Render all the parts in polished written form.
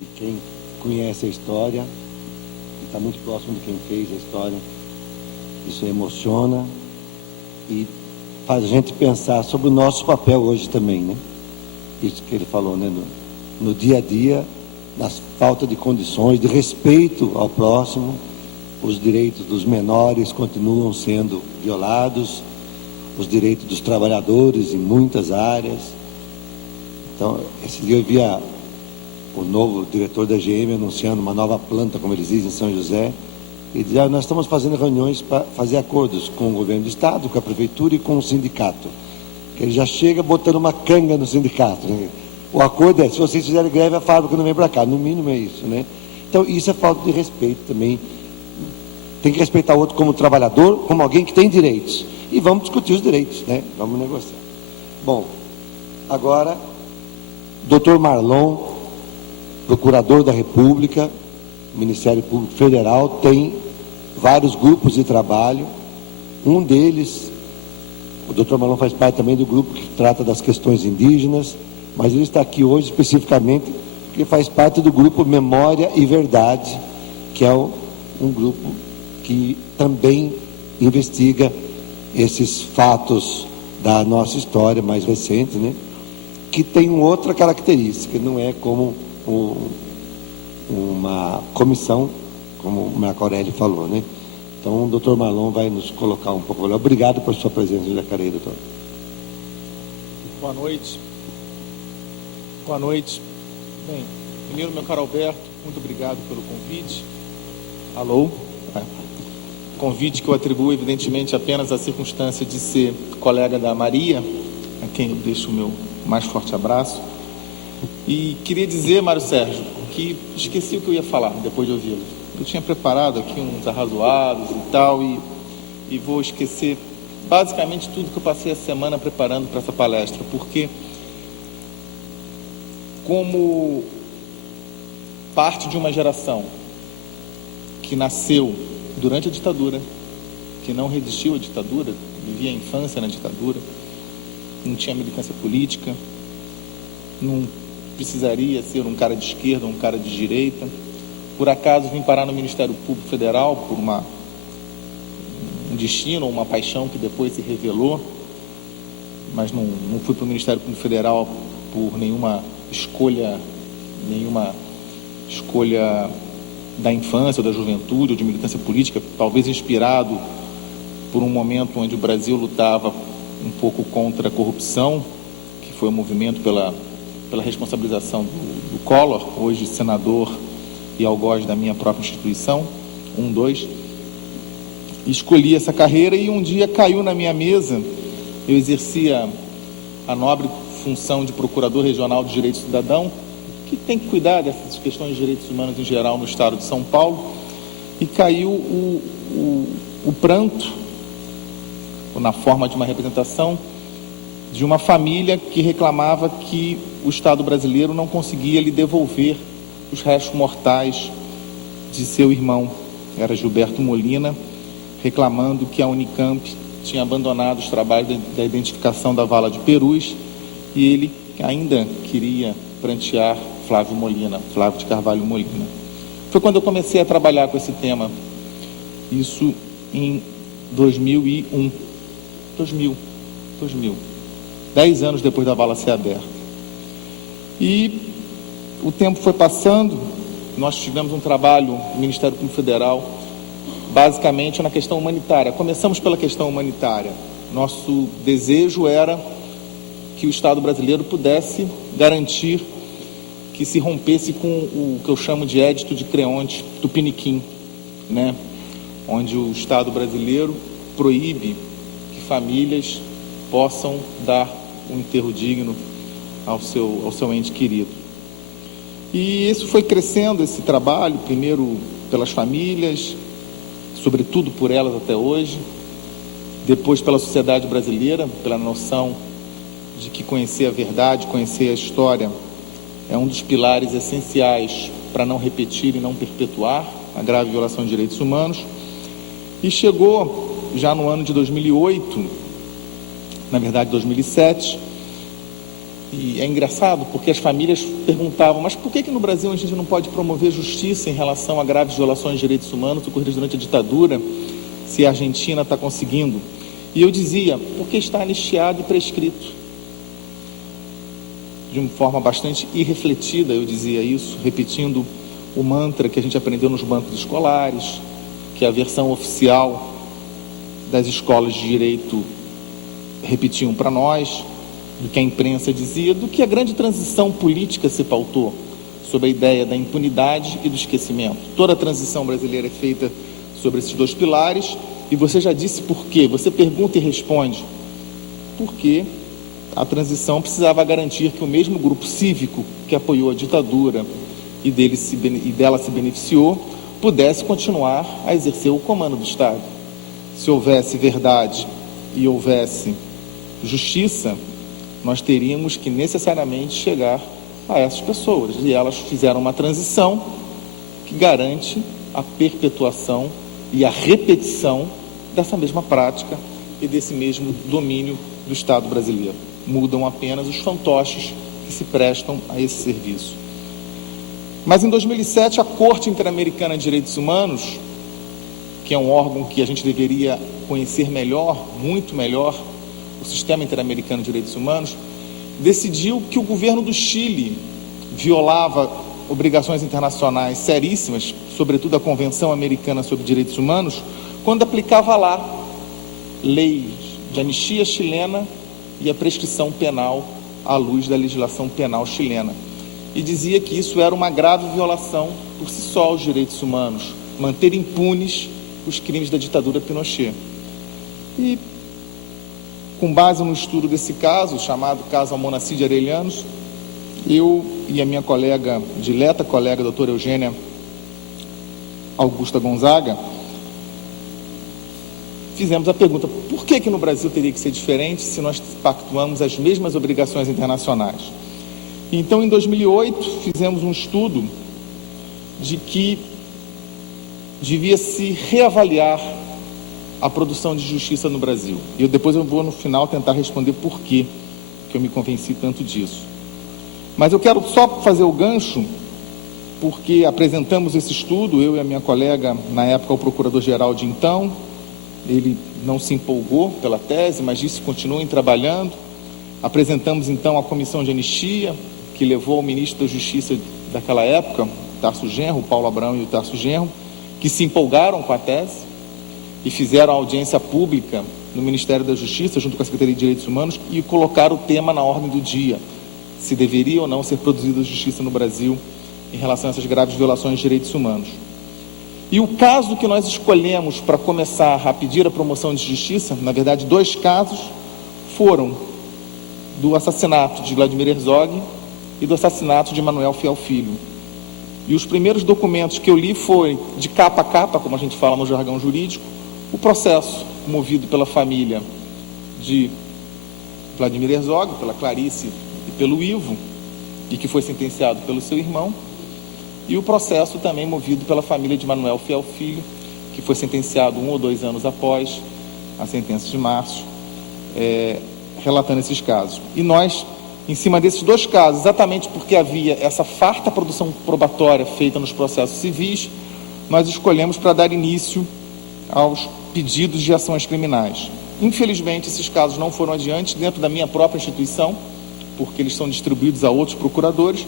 e quem conhece a história, e está muito próximo de quem fez a história. Isso emociona e faz a gente pensar sobre o nosso papel hoje também, né? Isso que ele falou, né? No dia a dia, na falta de condições, de respeito ao próximo, os direitos dos menores continuam sendo violados, os direitos dos trabalhadores em muitas áreas. Então, esse dia eu via o novo diretor da GM anunciando uma nova planta, como eles dizem, em São José, e dizia: nós estamos fazendo reuniões para fazer acordos com o governo do estado, com a prefeitura e com o sindicato. Que ele já chega botando uma canga no sindicato, né? O acordo é: se vocês fizerem greve, a fábrica não vem para cá. No mínimo é isso, né? Então, isso é falta de respeito também. Tem que respeitar o outro como trabalhador, como alguém que tem direitos. E vamos discutir os direitos, né? Vamos negociar. Bom, agora, Dr. Marlon, procurador da República, Ministério Público Federal, tem vários grupos de trabalho. Um deles, o Dr. Marlon faz parte também do grupo que trata das questões indígenas, mas ele está aqui hoje especificamente porque faz parte do grupo Memória e Verdade, que é um grupo que também investiga esses fatos da nossa história mais recente, né? Que tem uma outra característica, não é como uma comissão, como o Marco Aurélio falou, né? Então, o doutor Marlon vai nos colocar um pouco. Obrigado por sua presença no Jacareí, doutor. Boa noite. Boa noite. Bem, primeiro, meu caro Alberto, muito obrigado pelo convite. Alô? Convite que eu atribuo, evidentemente, apenas à circunstância de ser colega da Maria, a quem eu deixo o meu mais forte abraço. E queria dizer, Mário Sérgio, que esqueci o que eu ia falar depois de ouvi-lo. Eu tinha preparado aqui uns arrazoados e tal, e vou esquecer basicamente tudo que eu passei a semana preparando para essa palestra, porque como parte de uma geração que nasceu durante a ditadura, que não resistiu à ditadura, vivia a infância na ditadura, não tinha militância política, não precisaria ser um cara de esquerda ou um cara de direita. Por acaso vim parar no Ministério Público Federal por um destino ou uma paixão que depois se revelou, mas não fui para o Ministério Público Federal por nenhuma escolha da infância ou da juventude ou de militância política, talvez inspirado por um momento onde o Brasil lutava um pouco contra a corrupção, que foi o movimento pela responsabilização do Collor, hoje senador e algoz da minha própria instituição, 2. Escolhi essa carreira e um dia caiu na minha mesa. Eu exercia a nobre função de procurador regional de direitos do cidadão, que tem que cuidar dessas questões de direitos humanos em geral no estado de São Paulo, e caiu o pranto, na forma de uma representação, de uma família que reclamava que o Estado brasileiro não conseguia lhe devolver os restos mortais de seu irmão. Era Gilberto Molina, reclamando que a Unicamp tinha abandonado os trabalhos da identificação da vala de Perus, e ele ainda queria prantear Flávio de Carvalho Molina. Foi quando eu comecei a trabalhar com esse tema, isso em 2001. 10 anos depois da vala ser aberta. E o tempo foi passando, nós tivemos um trabalho no Ministério Público Federal, basicamente na questão humanitária. Começamos pela questão humanitária. Nosso desejo era que o Estado brasileiro pudesse garantir que se rompesse com o que eu chamo de Édito de Creonte Tupiniquim, né? Onde o Estado brasileiro proíbe que famílias possam dar um enterro digno ao seu ente querido. E isso foi crescendo, esse trabalho, primeiro pelas famílias, sobretudo por elas até hoje, depois pela sociedade brasileira, pela noção de que conhecer a verdade, conhecer a história é um dos pilares essenciais para não repetir e não perpetuar a grave violação de direitos humanos. E chegou já no ano de 2008, na verdade 2007, E é engraçado porque as famílias perguntavam, mas por que no Brasil a gente não pode promover justiça em relação a graves violações de direitos humanos ocorridas durante a ditadura, se a Argentina está conseguindo? E eu dizia, porque está anistiado e prescrito. De uma forma bastante irrefletida, eu dizia isso, repetindo o mantra que a gente aprendeu nos bancos escolares, que a versão oficial das escolas de direito repetiam para nós, do que a imprensa dizia, do que a grande transição política se pautou, sobre a ideia da impunidade e do esquecimento. Toda a transição brasileira é feita sobre esses dois pilares, e você já disse por quê. Você pergunta e responde. Porque a transição precisava garantir que o mesmo grupo cívico que apoiou a ditadura e dela se beneficiou, pudesse continuar a exercer o comando do Estado. Se houvesse verdade e houvesse justiça, nós teríamos que necessariamente chegar a essas pessoas. E elas fizeram uma transição que garante a perpetuação e a repetição dessa mesma prática e desse mesmo domínio do Estado brasileiro. Mudam apenas os fantoches que se prestam a esse serviço. Mas em 2007, a Corte Interamericana de Direitos Humanos, que é um órgão que a gente deveria conhecer melhor, muito melhor, o Sistema Interamericano de Direitos Humanos, decidiu que o governo do Chile violava obrigações internacionais seríssimas, sobretudo a Convenção Americana sobre Direitos Humanos, quando aplicava lá leis de anistia chilena e a prescrição penal à luz da legislação penal chilena. E dizia que isso era uma grave violação por si só aos direitos humanos, manter impunes os crimes da ditadura Pinochet. E, com base no estudo desse caso, chamado caso Almonacid de Arellano's, eu e a minha colega, dileta colega, doutora Eugênia Augusta Gonzaga, fizemos a pergunta, por que no Brasil teria que ser diferente se nós pactuamos as mesmas obrigações internacionais? Então, em 2008, fizemos um estudo de que devia se reavaliar a produção de justiça no Brasil. E depois eu vou, no final, tentar responder por que eu me convenci tanto disso. Mas eu quero só fazer o gancho, porque apresentamos esse estudo, eu e a minha colega, na época, o procurador-geral de então. Ele não se empolgou pela tese, mas disse que continuem trabalhando. Apresentamos, então, a Comissão de Anistia, que levou o ministro da Justiça daquela época, Tarso Genro, o Paulo Abrão e o Tarso Genro, que se empolgaram com a tese e fizeram a audiência pública no Ministério da Justiça, junto com a Secretaria de Direitos Humanos, e colocaram o tema na ordem do dia, se deveria ou não ser produzida justiça no Brasil em relação a essas graves violações de direitos humanos. E o caso que nós escolhemos para começar a pedir a promoção de justiça, na verdade, dois casos, foram do assassinato de Vladimir Herzog e do assassinato de Manuel Fiel Filho. E os primeiros documentos que eu li foi, de capa a capa, como a gente fala no jargão jurídico, o processo movido pela família de Vladimir Herzog, pela Clarice e pelo Ivo, e que foi sentenciado pelo seu irmão, e o processo também movido pela família de Manuel Fiel Filho, que foi sentenciado 1 ou 2 anos após a sentença de Márcio, relatando esses casos. E nós, em cima desses dois casos, exatamente porque havia essa farta produção probatória feita nos processos civis, nós escolhemos para dar início aos pedidos de ações criminais. Infelizmente, esses casos não foram adiante dentro da minha própria instituição, porque eles são distribuídos a outros procuradores,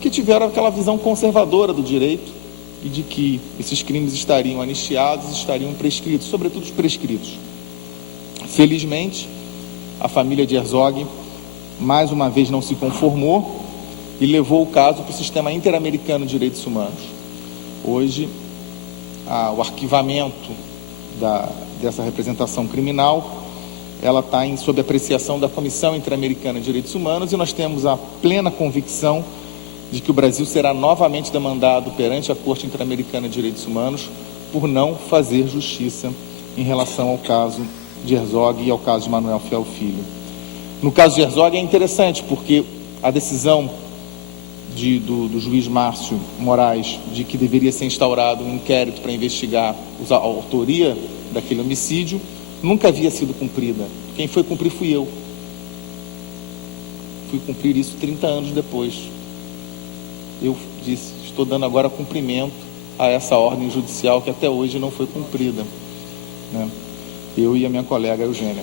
que tiveram aquela visão conservadora do direito e de que esses crimes estariam anistiados, estariam prescritos, sobretudo os prescritos. Felizmente, a família de Herzog, mais uma vez, não se conformou e levou o caso para o Sistema Interamericano de Direitos Humanos. Hoje, o arquivamento dessa representação criminal, ela está sob apreciação da Comissão Interamericana de Direitos Humanos, e nós temos a plena convicção de que o Brasil será novamente demandado perante a Corte Interamericana de Direitos Humanos por não fazer justiça em relação ao caso de Herzog e ao caso de Manuel Fiel Filho. No caso de Herzog é interessante, porque a decisão do juiz Márcio Moraes de que deveria ser instaurado um inquérito para investigar a autoria daquele homicídio nunca havia sido cumprida. Quem foi cumprir fui eu. fui cumprir isso 30 anos depois. Eu disse, estou dando agora cumprimento a essa ordem judicial que até hoje não foi cumprida, né? Eu e a minha colega Eugênia.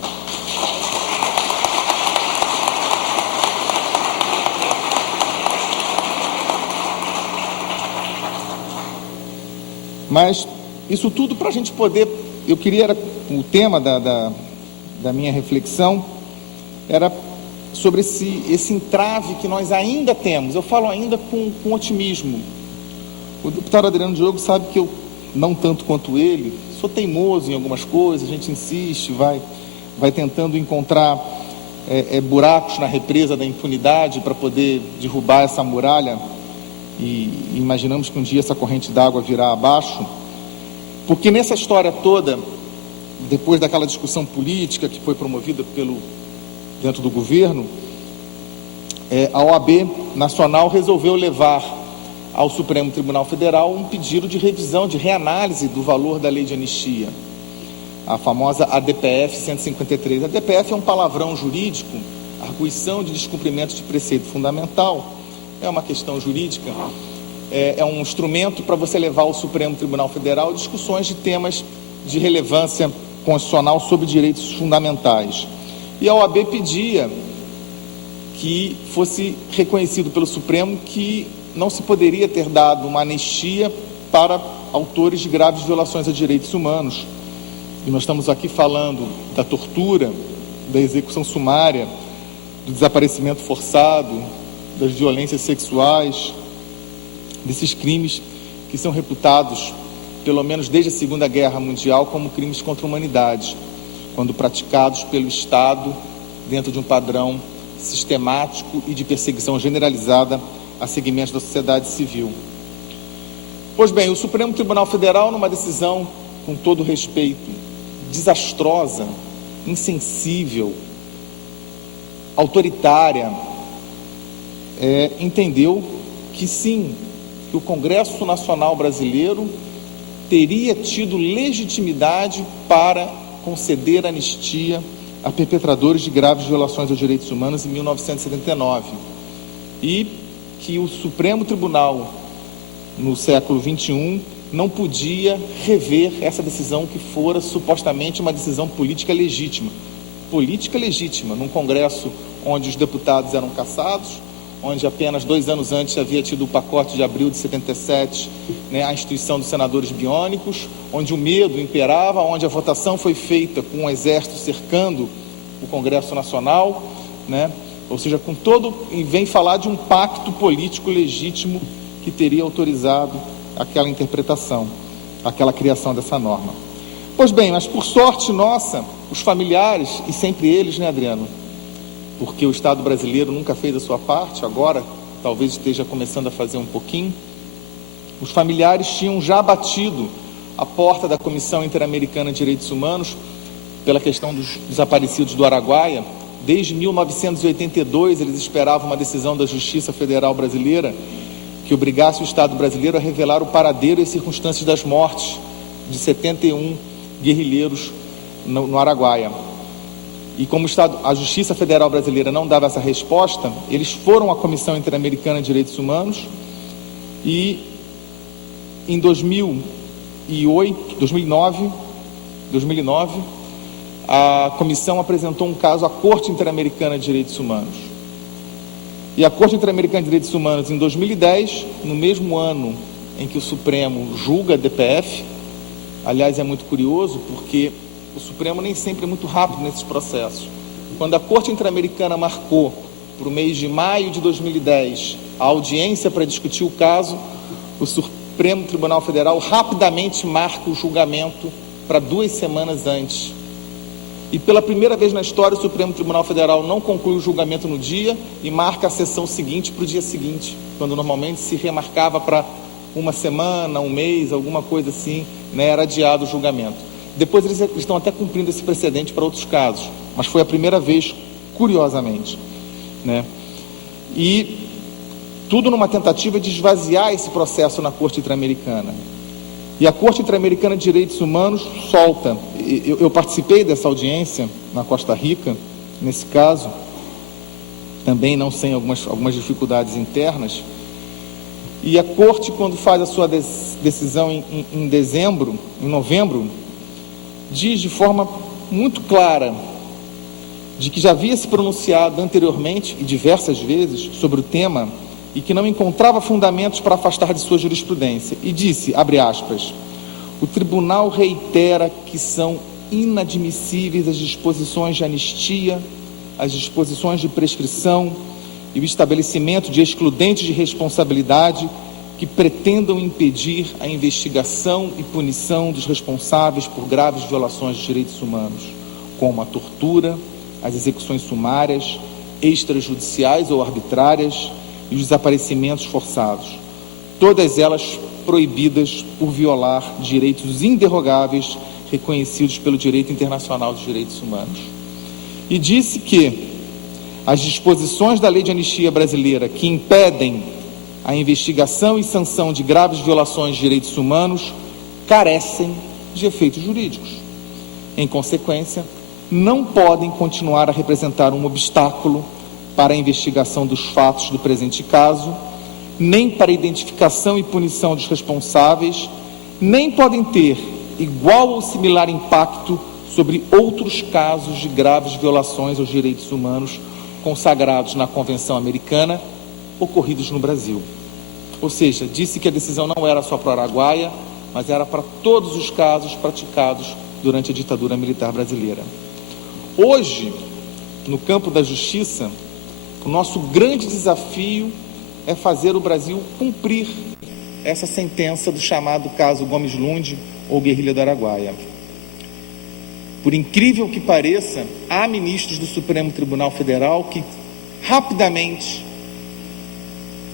Mas isso tudo para a gente poder, eu queria, o tema da minha reflexão era sobre esse entrave que nós ainda temos. Eu falo ainda com otimismo. O deputado Adriano Diogo sabe que eu, não tanto quanto ele, sou teimoso em algumas coisas, a gente insiste, vai tentando encontrar buracos na represa da impunidade para poder derrubar essa muralha, e imaginamos que um dia essa corrente d'água virá abaixo, porque nessa história toda, depois daquela discussão política que foi promovida dentro do governo, a OAB Nacional resolveu levar ao Supremo Tribunal Federal um pedido de revisão, de reanálise do valor da lei de anistia, a famosa ADPF 153. A ADPF é um palavrão jurídico, arguição de descumprimento de preceito fundamental, é uma questão jurídica, é um instrumento para você levar ao Supremo Tribunal Federal discussões de temas de relevância constitucional sobre direitos fundamentais. E a OAB pedia que fosse reconhecido pelo Supremo que não se poderia ter dado uma anistia para autores de graves violações a direitos humanos. E nós estamos aqui falando da tortura, da execução sumária, do desaparecimento forçado, das violências sexuais, desses crimes que são reputados, pelo menos desde a Segunda Guerra Mundial, como crimes contra a humanidade, quando praticados pelo Estado dentro de um padrão sistemático e de perseguição generalizada a segmentos da sociedade civil. Pois bem, o Supremo Tribunal Federal, numa decisão, com todo respeito, desastrosa, insensível, autoritária, entendeu que sim, que o Congresso Nacional Brasileiro teria tido legitimidade para conceder anistia a perpetradores de graves violações aos direitos humanos em 1979, e que o Supremo Tribunal, no século XXI, não podia rever essa decisão que fora supostamente uma decisão política legítima, num Congresso onde os deputados eram cassados, onde apenas 2 anos antes havia tido o pacote de abril de 77, a instituição dos senadores biônicos, onde o medo imperava, onde a votação foi feita com o exército cercando o Congresso Nacional, ou seja, e vem falar de um pacto político legítimo que teria autorizado aquela interpretação, aquela criação dessa norma. Pois bem, mas por sorte nossa, os familiares, e sempre eles, Adriano, porque o Estado brasileiro nunca fez a sua parte, agora talvez esteja começando a fazer um pouquinho, os familiares tinham já batido a porta da Comissão Interamericana de Direitos Humanos pela questão dos desaparecidos do Araguaia. Desde 1982 eles esperavam uma decisão da Justiça Federal Brasileira que obrigasse o Estado brasileiro a revelar o paradeiro e as circunstâncias das mortes de 71 guerrilheiros no Araguaia. E como a Justiça Federal Brasileira não dava essa resposta, eles foram à Comissão Interamericana de Direitos Humanos e em 2009, a comissão apresentou um caso à Corte Interamericana de Direitos Humanos. E a Corte Interamericana de Direitos Humanos, em 2010, no mesmo ano em que o Supremo julga a DPF, aliás, é muito curioso porque o Supremo nem sempre é muito rápido nesses processos. Quando a Corte Interamericana marcou para o mês de maio de 2010 a audiência para discutir o caso, o Supremo Tribunal Federal rapidamente marca o julgamento para 2 semanas antes. E pela primeira vez na história, o Supremo Tribunal Federal não conclui o julgamento no dia e marca a sessão seguinte para o dia seguinte, quando normalmente se remarcava para 1 semana, 1 mês, alguma coisa assim, era adiado o julgamento. Depois eles estão até cumprindo esse precedente para outros casos, mas foi a primeira vez, curiosamente, E tudo numa tentativa de esvaziar esse processo na Corte Interamericana. E a Corte Interamericana de Direitos Humanos solta. Eu participei dessa audiência na Costa Rica, nesse caso, também não sem algumas dificuldades internas. E a Corte, quando faz a sua decisão em novembro, diz de forma muito clara de que já havia se pronunciado anteriormente e diversas vezes sobre o tema e que não encontrava fundamentos para afastar de sua jurisprudência. E disse, abre aspas, o tribunal reitera que são inadmissíveis as disposições de anistia, as disposições de prescrição e o estabelecimento de excludentes de responsabilidade que pretendam impedir a investigação e punição dos responsáveis por graves violações de direitos humanos, como a tortura, as execuções sumárias, extrajudiciais ou arbitrárias e os desaparecimentos forçados, todas elas proibidas por violar direitos inderrogáveis reconhecidos pelo direito internacional dos direitos humanos. E disse que as disposições da Lei de Anistia Brasileira que impedem a investigação e sanção de graves violações de direitos humanos carecem de efeitos jurídicos. Em consequência, não podem continuar a representar um obstáculo para a investigação dos fatos do presente caso, nem para a identificação e punição dos responsáveis, nem podem ter igual ou similar impacto sobre outros casos de graves violações aos direitos humanos consagrados na Convenção Americana, ocorridos no Brasil. Ou seja, disse que a decisão não era só para o Araguaia, mas era para todos os casos praticados durante a ditadura militar brasileira. Hoje, no campo da justiça, o nosso grande desafio é fazer o Brasil cumprir essa sentença do chamado caso Gomes Lund ou Guerrilha do Araguaia. Por incrível que pareça, há ministros do Supremo Tribunal Federal que rapidamente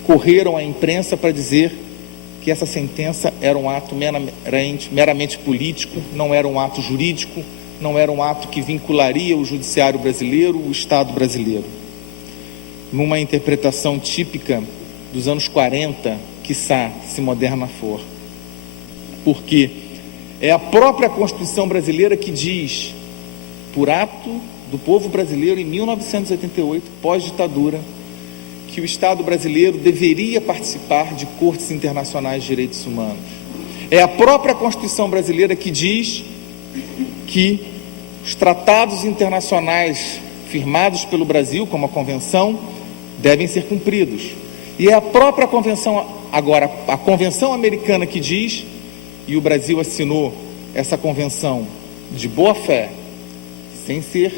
correram à imprensa para dizer que essa sentença era um ato meramente político, não era um ato jurídico, não era um ato que vincularia o judiciário brasileiro, o Estado brasileiro. Numa interpretação típica dos anos 40, quiçá, se moderna for. Porque é a própria Constituição brasileira que diz, por ato do povo brasileiro em 1988, pós-ditadura, que o Estado brasileiro deveria participar de cortes internacionais de direitos humanos. É a própria Constituição brasileira que diz que os tratados internacionais firmados pelo Brasil, como a Convenção, devem ser cumpridos. E é a própria Convenção, agora, a Convenção Americana que diz, e o Brasil assinou essa Convenção de boa fé, sem ser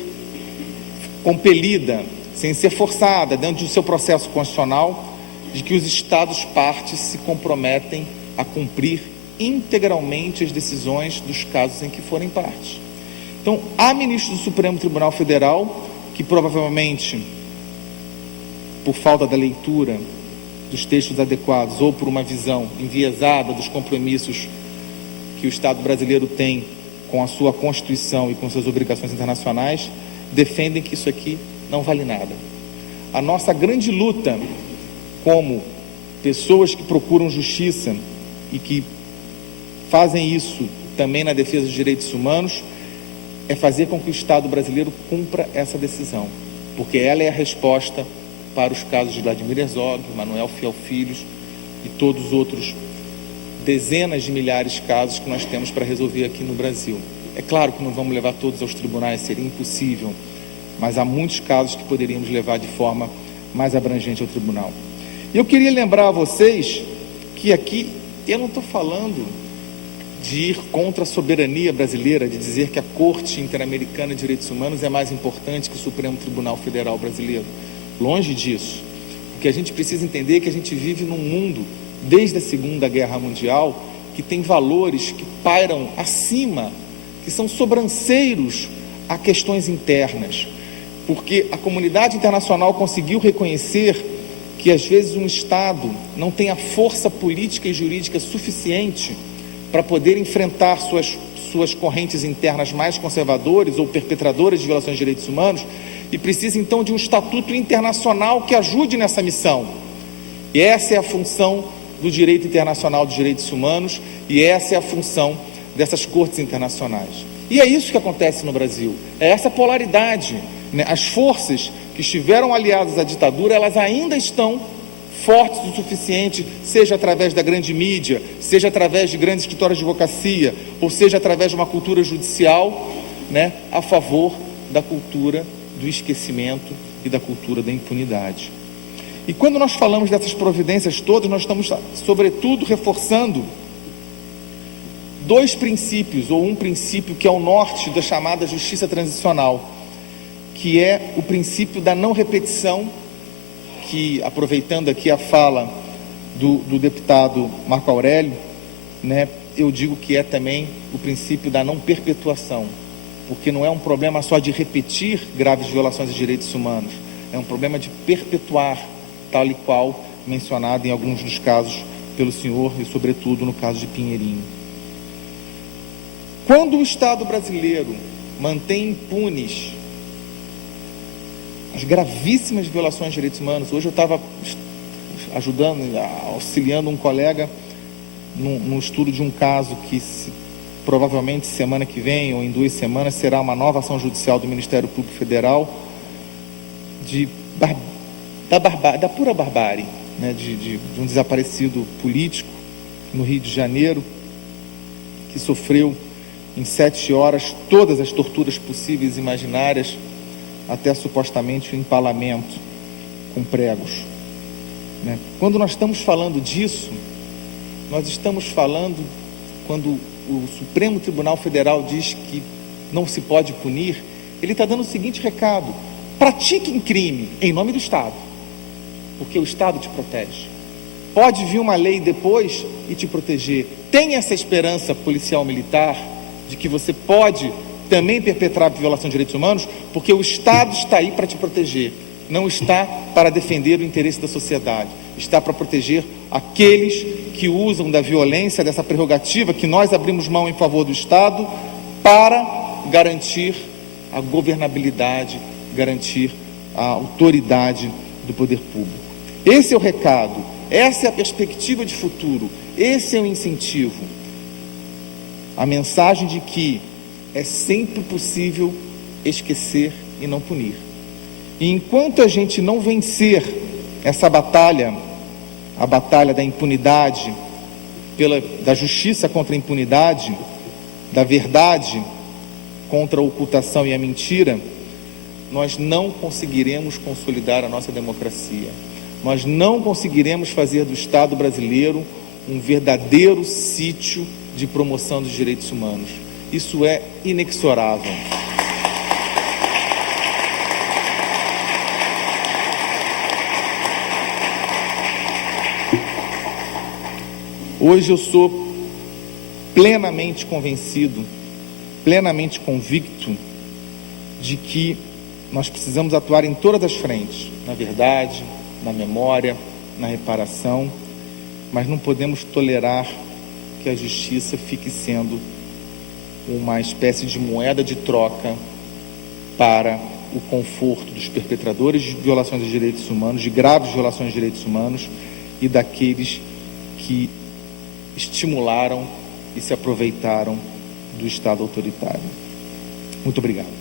compelida, sem ser forçada, dentro do seu processo constitucional, de que os Estados partes se comprometem a cumprir integralmente as decisões dos casos em que forem partes. Então, há ministros do Supremo Tribunal Federal que provavelmente, por falta da leitura dos textos adequados ou por uma visão enviesada dos compromissos que o Estado brasileiro tem com a sua Constituição e com suas obrigações internacionais, defendem que isso aqui não vale nada. A nossa grande luta como pessoas que procuram justiça e que fazem isso também na defesa dos direitos humanos é fazer com que o Estado brasileiro cumpra essa decisão, porque ela é a resposta para os casos de Vladimir Herzog, Manuel Fiel Filhos e todos os outros dezenas de milhares de casos que nós temos para resolver aqui no Brasil. É claro que não vamos levar todos aos tribunais, seria impossível, mas há muitos casos que poderíamos levar de forma mais abrangente ao tribunal. E eu queria lembrar a vocês que aqui eu não estou falando de ir contra a soberania brasileira, de dizer que a Corte Interamericana de Direitos Humanos é mais importante que o Supremo Tribunal Federal brasileiro. Longe disso. O que a gente precisa entender é que a gente vive num mundo, desde a Segunda Guerra Mundial, que tem valores que pairam acima, que são sobranceiros a questões internas. Porque a comunidade internacional conseguiu reconhecer que, às vezes, um Estado não tem a força política e jurídica suficiente para poder enfrentar suas correntes internas mais conservadoras ou perpetradoras de violações de direitos humanos e precisa, então, de um estatuto internacional que ajude nessa missão. E essa é a função do direito internacional dos direitos humanos e essa é a função dessas cortes internacionais. E é isso que acontece no Brasil, é essa polaridade, né? As forças que estiveram aliadas à ditadura, elas ainda estão fortes o suficiente, seja através da grande mídia, seja através de grandes escritórios de advocacia, ou seja através de uma cultura judicial, né, a favor da cultura do esquecimento e da cultura da impunidade. E quando nós falamos dessas providências todas, nós estamos, sobretudo, reforçando dois princípios, ou um princípio que é o norte da chamada justiça transicional, que é o princípio da não repetição, que, aproveitando aqui a fala do deputado Marco Aurélio, né, eu digo que é também o princípio da não perpetuação, porque não é um problema só de repetir graves violações de direitos humanos, é um problema de perpetuar, tal e qual mencionado em alguns dos casos pelo senhor e, sobretudo, no caso de Pinheirinho. Quando o Estado brasileiro mantém impunes as gravíssimas violações de direitos humanos, hoje eu estava ajudando, auxiliando um colega no estudo de um caso que provavelmente semana que vem ou em 2 semanas será uma nova ação judicial do Ministério Público Federal da pura barbárie, né, de um desaparecido político no Rio de Janeiro, que sofreu em 7 horas todas as torturas possíveis e imaginárias, até supostamente o empalamento com pregos, né? Quando nós estamos falando disso, nós estamos falando, quando o Supremo Tribunal Federal diz que não se pode punir, ele está dando o seguinte recado: pratiquem crime em nome do Estado, porque o Estado te protege. Pode vir uma lei depois e te proteger. Tem essa esperança policial militar de que você pode também perpetrar violação de direitos humanos, porque o Estado está aí para te proteger, não está para defender o interesse da sociedade, está para proteger aqueles que usam da violência, dessa prerrogativa que nós abrimos mão em favor do Estado, para garantir a governabilidade, garantir a autoridade do poder público. Esse é o recado, essa é a perspectiva de futuro, esse é o incentivo, a mensagem de que é sempre possível esquecer e não punir. E enquanto a gente não vencer essa batalha, a batalha da impunidade, da justiça contra a impunidade, da verdade contra a ocultação e a mentira, nós não conseguiremos consolidar a nossa democracia. Nós não conseguiremos fazer do Estado brasileiro um verdadeiro sítio de promoção dos direitos humanos. Isso é inexorável. Hoje eu sou plenamente convencido, plenamente convicto de que nós precisamos atuar em todas as frentes, na verdade, na memória, na reparação, mas não podemos tolerar que a justiça fique sendo uma espécie de moeda de troca para o conforto dos perpetradores de violações de direitos humanos, de graves violações de direitos humanos, e daqueles que estimularam e se aproveitaram do Estado autoritário. Muito obrigado.